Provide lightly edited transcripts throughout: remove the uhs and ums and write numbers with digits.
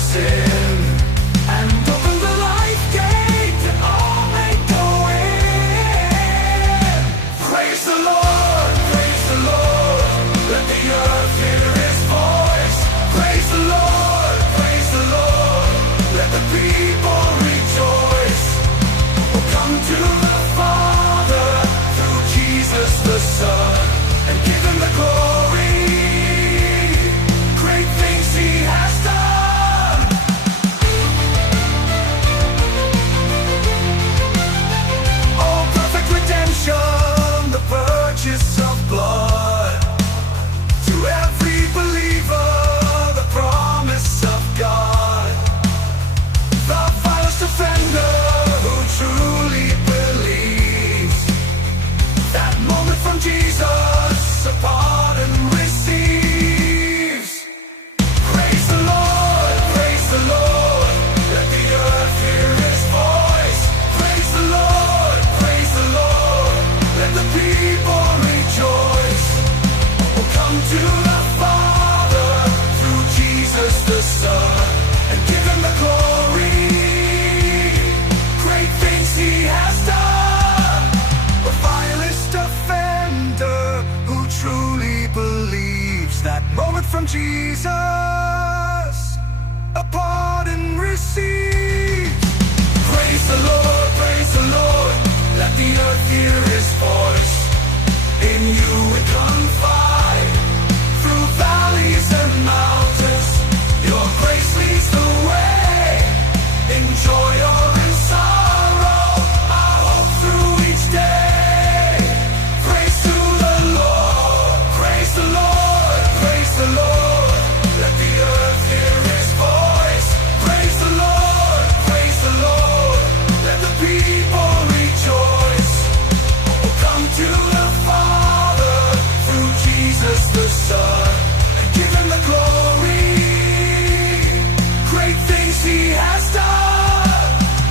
us in and open the life gate that all may go in. Praise the Lord, praise the Lord. Let the earth hear His voice. Praise the Lord, praise the Lord. Let the people rejoice. Oh, come to the Father through Jesus the Son and give Him the glory. Great things He has done. Oh, perfect redemption, the purchase of blood. To every believer, the promise of God. The vilest offender who truly believes, that moment from Jesus, a pardon receives. Praise the Lord, praise the Lord. Let the earth hear His voice. Praise the Lord, praise the Lord. Let the people rejoice. Oh, come to the Father through Jesus the Son and give Him the glory. Great things He has done. The vilest offender who truly believes, that moment from Jesus, a pardon receives. Praise the Lord, praise the Lord. Let the earth hear His voice. In You we confide. Through valleys and mountains, Your grace leads the way. In joy or in sorrow, our hope through each day. Praise to the Lord, praise the Lord, praise the Lord. Let the earth hear His voice. Praise the Lord, praise the Lord. Let the people rejoice. Oh, come to the Father through Jesus the Son and give Him the glory. Great things He has done.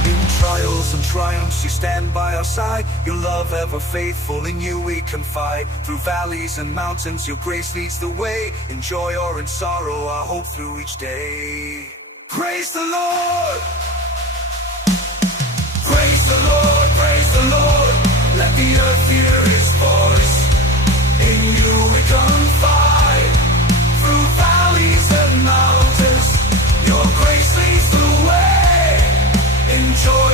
In trials and triumphs You stand by our side. Your love ever faithful, in You we confide. Through valleys and mountains Your grace leads the way. In joy or in sorrow, our hope through each day. Praise the Lord, praise the Lord, praise the Lord. Let the earth hear His voice. In You we confide. Through valleys and mountains, Your grace leads the way. In joy